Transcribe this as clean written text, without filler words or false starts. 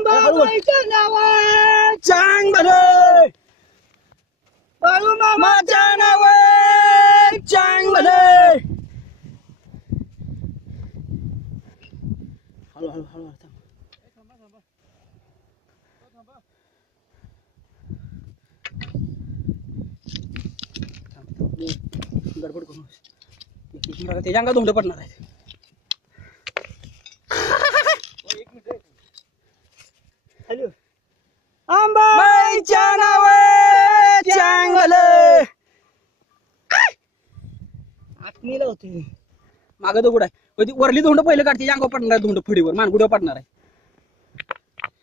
आंबाबाईच्या नावात चांग भले, बाळू मामाच्या नावात चांग भले. हळू हळू हळू गडबड करू त्याच्या अंगात धुंड पडणार आहे. हॅलो आंबाबाईच्या नावात चांग भले. आत्मीला होते मागं दगड आहे. वरली धुंड पहिलं काढते, अंगावर पडणार धुंड फडीवर मानगुड्यावर पडणार आहे.